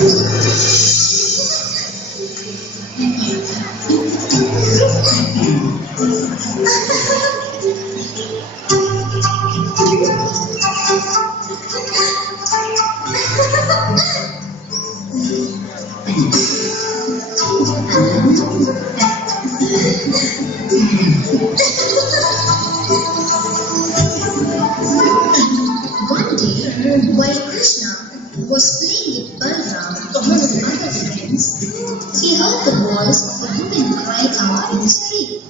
One day, while Krishna was playing with Balram and his other friends, he heard the voice of a woman crying out in the street.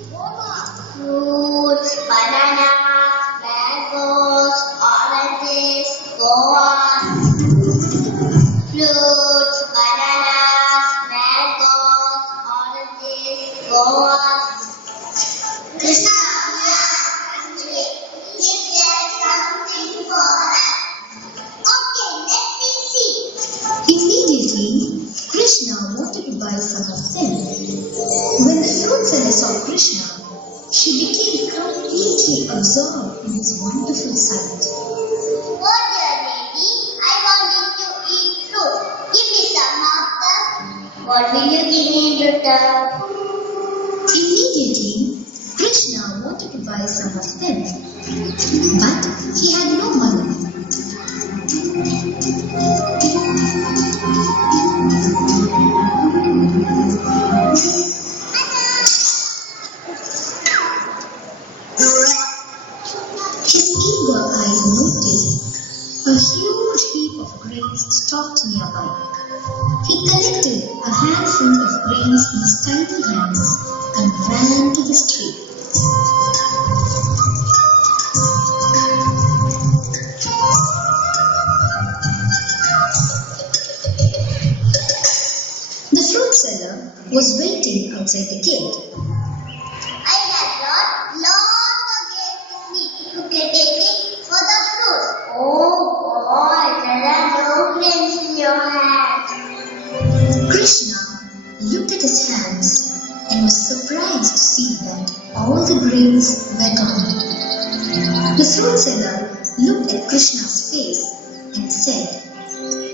Fruits, bananas, mangoes, oranges, go on. Fruits, bananas, mangoes, oranges, go on. Krishna, is there something for us? Okay, let me see. Immediately, Krishna wanted to buy some of them. When the fruit seller saw Krishna, she became completely absorbed in his wonderful sight. Oh dear lady, I wanted to eat fruit. Give me some of them. What will you give me in return? Immediately, Krishna wanted to buy some of them, but he had no money. His eager eyes noticed a huge heap of grains stocked nearby. He collected a handful of grains in his tiny hands and ran to the street. The fruit seller was waiting outside the gate. I have got lots of grains with me. You can take it for the fruit. Oh boy, there are no grains in your hand. Krishna looked at his hands and was surprised to see that all the grains were gone. The fruit seller looked at Krishna's face and said,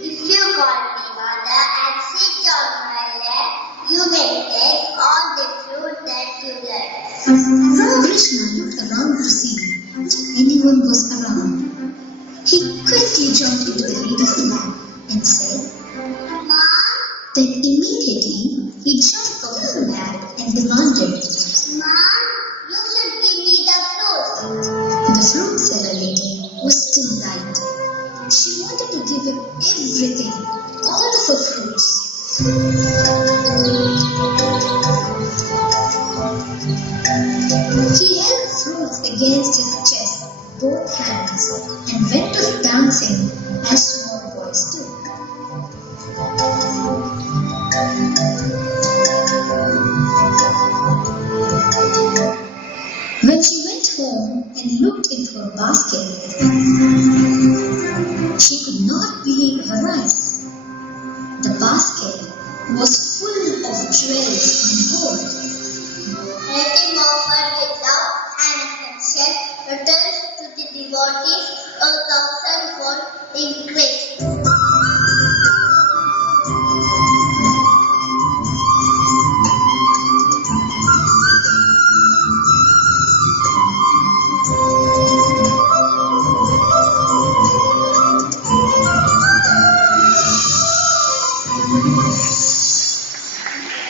If you call me mother and sit on my lap, you may take all the fruit that you like. Krishna looked around to see if anyone was around. He quickly jumped into the lady's lap and said, Mom, then immediately he jumped from her lap and demanded. Mom, you should give me the fruit. The fruit seller lady was delighted. She wanted to give him everything, all of her fruits. He held the fruits against his chest, both hands, and went off dancing as small boys do. When she went home and looked into her basket, she could not believe her eyes. The basket was full of jewels and gold. Anything offered without an intention returns to the devotees a thousandfold increase.